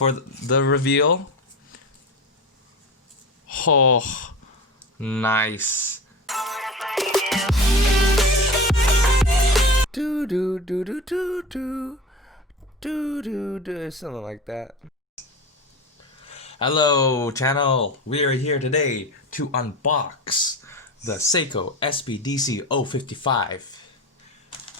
for the reveal. Oh, nice. Do do do do do do do do do, something like that. Hello channel, we are here today to unbox the Seiko SBDC055.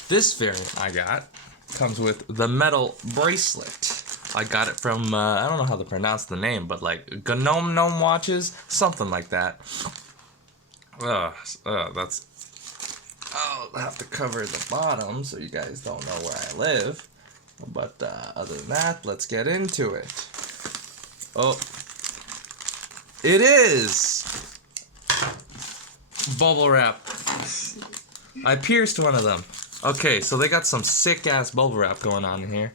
This variant I got comes with the metal bracelet. I got it from, I don't know how to pronounce the name, but like Gnome watches, something like that. That's, I'll have to cover the bottom so you guys don't know where I live. But other than that, let's get into it. Oh, it is bubble wrap. I pierced one of them. Okay, so they got some sick ass bubble wrap going on in here.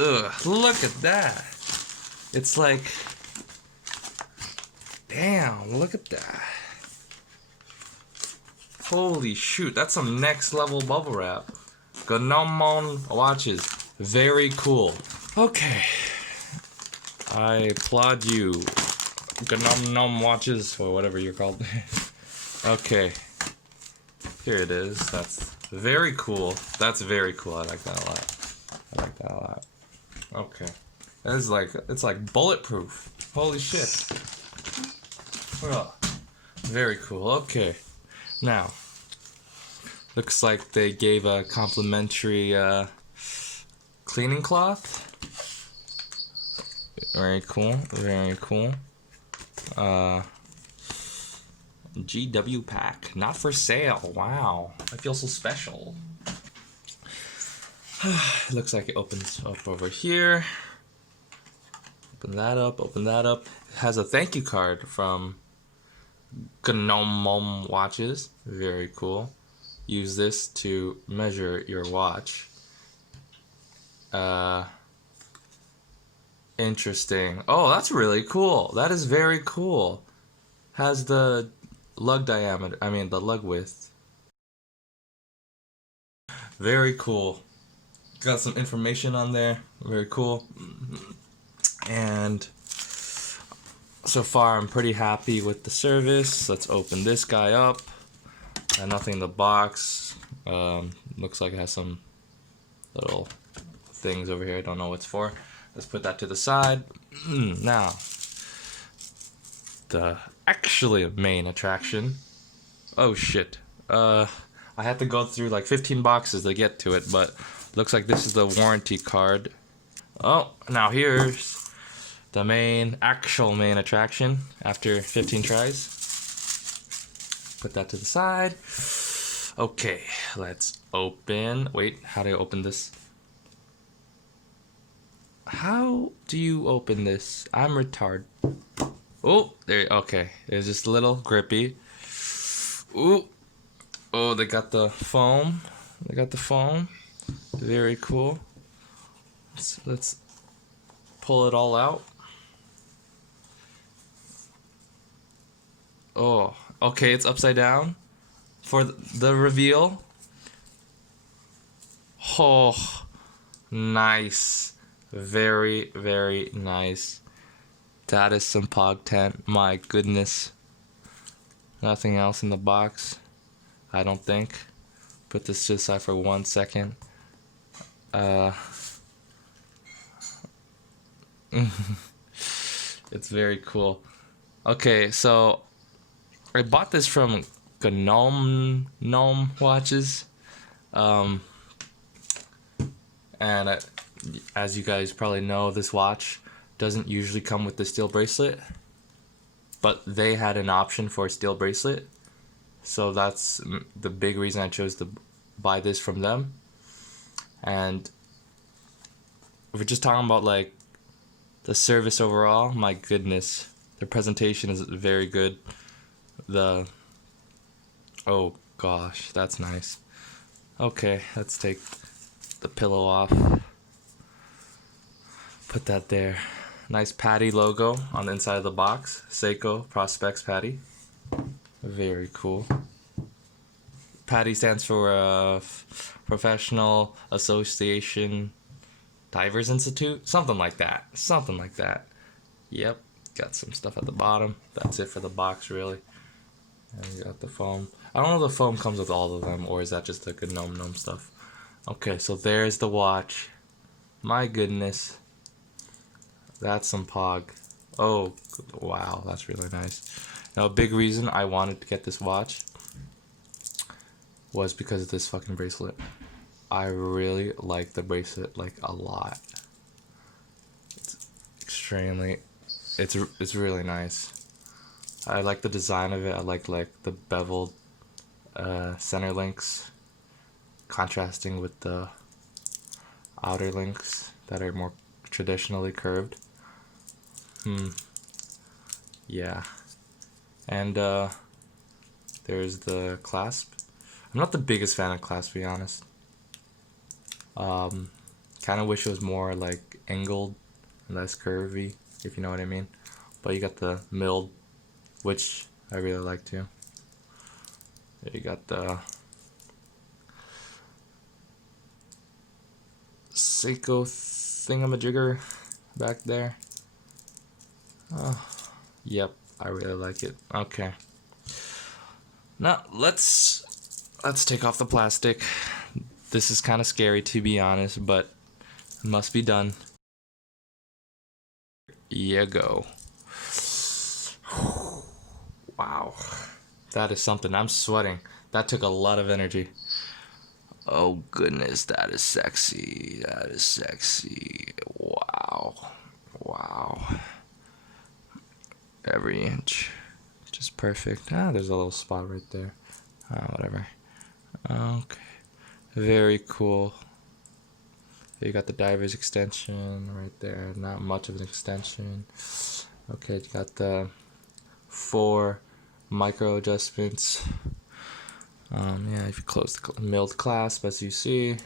Ugh, look at that. It's like, damn, look at that. Holy shoot, that's some next level bubble wrap. Gnome watches, very cool. Okay, I applaud you, Gnome watches, or whatever you're called. Okay, here it is. That's very cool. That's very cool. I like that a lot. I like that a lot. Okay, that is like, it's like bulletproof. Holy shit. Oh, very cool. Okay, now looks like they gave a complimentary cleaning cloth. Very cool, very cool. GW pack, not for sale. Wow, I feel so special. Looks like it opens up over here. Open that up, open that up. It has a thank you card from Gnome watches. Very cool. Use this to measure your watch. Interesting. Oh, that's really cool. That is very cool. Has the lug diameter, I mean the lug width. Very cool. Got some information on there. Very cool. And so far I'm pretty happy with the service. Let's open this guy up. Nothing in the box. Looks like it has some little things over here. I don't know what's for. Let's put that to the side. Now, the actually main attraction. Oh shit. I had to go through like 15 boxes to get to it, but looks like this is the warranty card. Oh, now here's the actual main attraction after 15 tries. Put that to the side. Okay, let's open. Wait, how do I open this? How do you open this? I'm retarded. Oh, there. Okay, it's just a little grippy. Ooh. Oh, they got the foam. They got the foam. Very cool. Let's pull it all out. Oh, okay, it's upside down for the reveal. Oh, nice. Very, very nice. That is some pog tent. My goodness. Nothing else in the box, I don't think. Put this to the side for 1 second. It's very cool. Okay, so I bought this from Gnome watches, and as you guys probably know, this watch doesn't usually come with the steel bracelet, but they had an option for a steel bracelet, so that's the big reason I chose to buy this from them. And if we're just talking about like the service overall, my goodness, the presentation is very good. Oh gosh, that's nice. Okay, let's take the pillow off. Put that there. Nice Patty logo on the inside of the box. Seiko Prospects Patty. Very cool. Patty stands for Professional Association Divers Institute, something like that. Something like that. Yep. Got some stuff at the bottom. That's it for the box, really. And you got the foam. I don't know if the foam comes with all of them, or is that just like a gnome stuff. Okay, so there's the watch. My goodness. That's some pog. Oh, wow, that's really nice. Now, a big reason I wanted to get this watch was because of this fucking bracelet. I really like the bracelet, like, a lot. It's extremely, it's really nice. I like the design of it. I like the beveled center links contrasting with the outer links that are more traditionally curved. Yeah. And there's the clasp. I'm not the biggest fan of clasp, to be honest. Kind of wish it was more like angled and less curvy, if you know what I mean. But you got the milled, which I really like too. You got the Seiko thingamajigger back there. Oh, yep, I really like it. Okay. Now let's take off the plastic. This is kind of scary, to be honest, but it must be done. Here you go. Wow, that is something. I'm sweating. That took a lot of energy. Oh goodness, that is sexy. That is sexy. Wow. Wow. Every inch. Just perfect. Ah, there's a little spot right there. Whatever. Okay. Very cool. You got the diver's extension right there. Not much of an extension. Okay, you got the 4 micro adjustments. Yeah, if you close the milled clasp, as you see,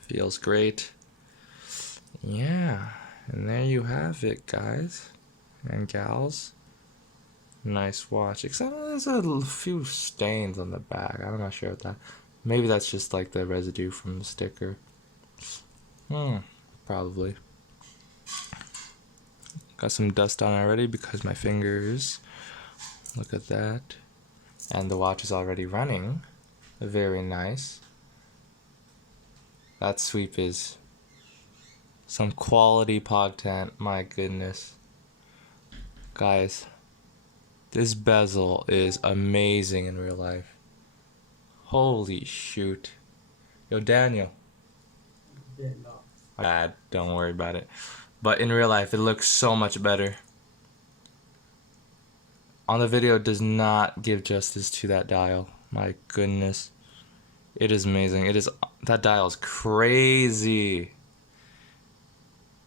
feels great. Yeah, and there you have it, guys and gals. Nice watch, except there's a few stains on the back. I'm not sure what that. Maybe that's just like the residue from the sticker. Probably. Got some dust on already because my fingers. Look at that. And the watch is already running. Very nice. That sweep is some quality pog tent. My goodness. Guys, this bezel is amazing in real life. Holy shoot. Yo, Daniel. Bad, don't worry about it. But in real life, it looks so much better. On the video, it does not give justice to that dial. My goodness. It is amazing. That dial is crazy.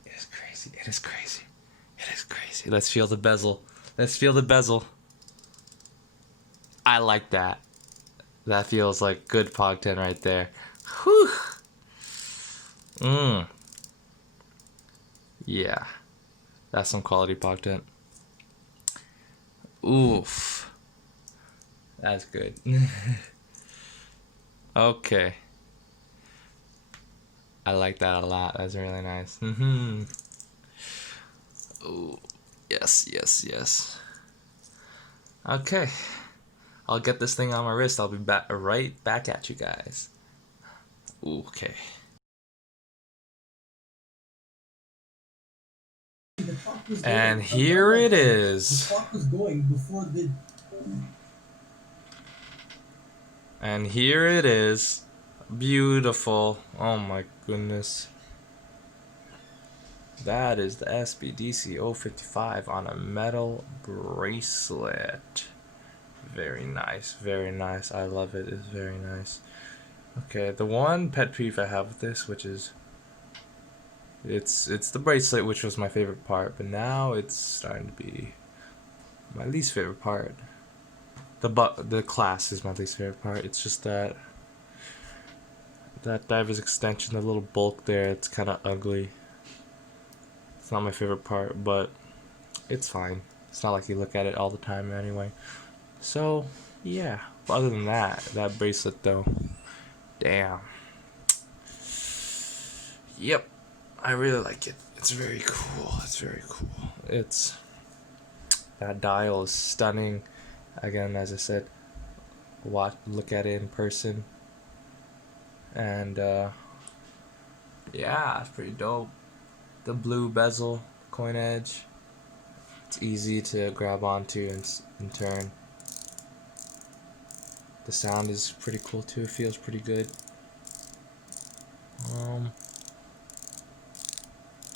It is crazy. It is crazy. It is crazy. Let's feel the bezel. Let's feel the bezel. I like that. That feels like good pog tent right there. Whew. Yeah. That's some quality pog tent. Oof. That's good. Okay. I like that a lot. That's really nice. Ooh. Yes, yes, yes. Okay. I'll get this thing on my wrist. I'll be right back at you guys. Ooh, okay. And here it is. The clock was going before the... And here it is. Beautiful. Oh my goodness. That is the SBDC055 on a metal bracelet. Very nice, very nice. I love it. It's very nice. Okay, the one pet peeve I have with this, which is it's the bracelet, which was my favorite part, but now it's starting to be my least favorite part. The clasp is my least favorite part. It's just that diver's extension, the little bulk there, it's kind of ugly. It's not my favorite part, but it's fine. It's not like you look at it all the time anyway. So, yeah. But other than that bracelet though, damn. Yep, I really like it. It's very cool. It's very cool. That dial is stunning. Again, as I said, look at it in person. And yeah, it's pretty dope. The blue bezel, coin edge. It's easy to grab onto and turn. The sound is pretty cool too. It feels pretty good.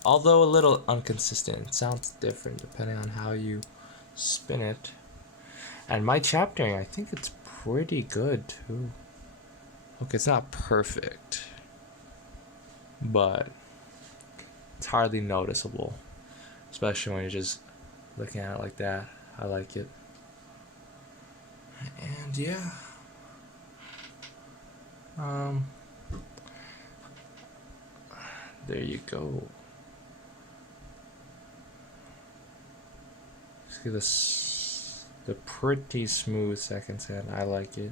Although a little inconsistent, it sounds different depending on how you spin it. And my chaptering, I think it's pretty good too. Okay, it's not perfect, but it's hardly noticeable, especially when you're just looking at it like that. I like it. And yeah, there you go. See the pretty smooth seconds hand. I like it.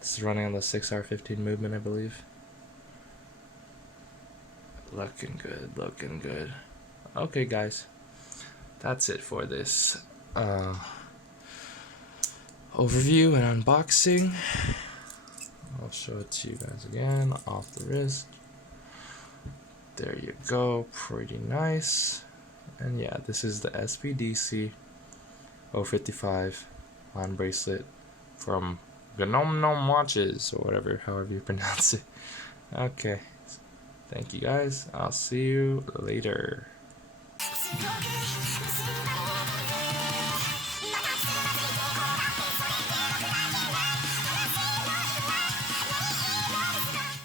This is running on the 6R15 movement, I believe. Looking good, looking good. Okay, guys, that's it for this overview and unboxing. I'll show it to you guys again off the wrist. There you go, pretty nice. And yeah, this is the SBDC055 on bracelet from Gnome Watches, or whatever, however you pronounce it. Okay, thank you guys. I'll see you later.